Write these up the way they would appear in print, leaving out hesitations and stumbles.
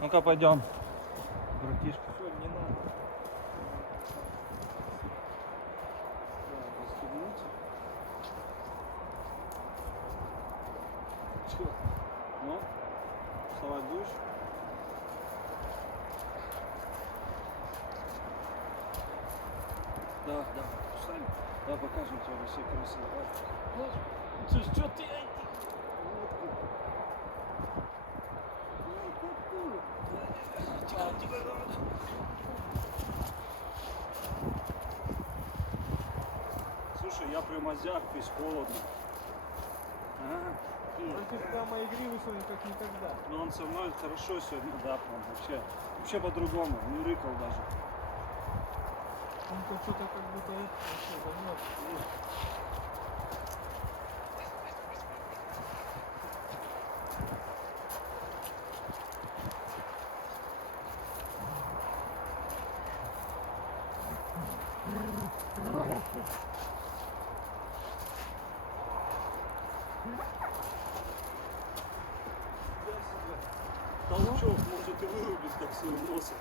Ну-ка пойдем. Братишка. Все, не надо. Расстегнуть. Че? Ну? Вставать будешь? Да, встань. Да, покажем тебе во всей красе. Что ты? Слушай, я прям озяб, здесь холодно. Против самой игривый сегодня как никогда. Но он со мной хорошо сегодня, да, прям вообще по-другому, не рыкал даже. Он тут что-то как будто вообще замерз. Толчок может и вырубить так своим носом.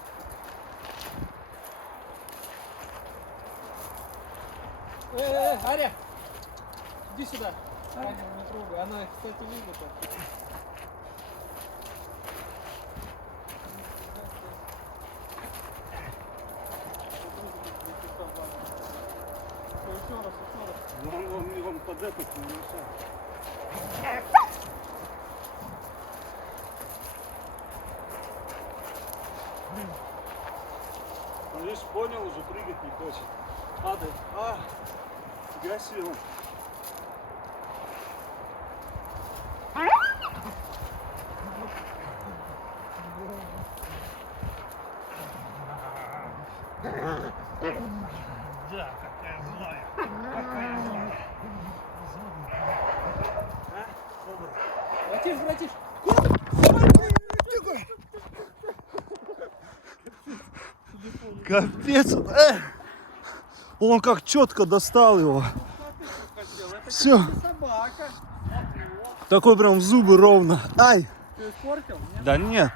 Аря! Иди сюда. Аня, не трогай. Она, кстати, любит это. Еще раз. Он под этот не мешает. Он, видишь, понял, уже прыгать не хочет. Падай. Фига себе он. Да, какая злая. Какая злая. Братиш! Капец. Он как четко достал его. Все. Собака. Такой прям в зубы ровно. Ай. Ты испортил? Нет? Да нет.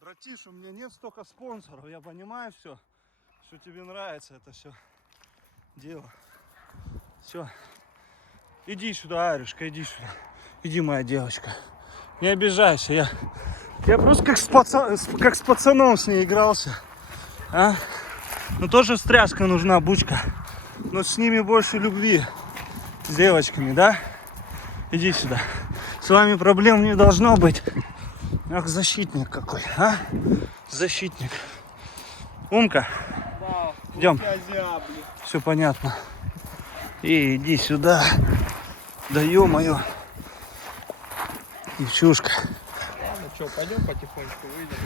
Братиш, у меня нет столько спонсоров. Я понимаю все, что тебе нравится это все дело. Все. Иди сюда, Арюшка, иди сюда. Иди, моя девочка. Не обижайся, я просто как с пацаном с ней игрался. Ну тоже стряска нужна, бучка. Но с ними больше любви. С девочками, да? Иди сюда. С вами проблем не должно быть. Ах, защитник какой, Защитник. Умка. Да. Идем. Озябли. Все понятно. И иди сюда. Да ё-моё. Девчушка. Ну что, пойдем потихонечку выйдем.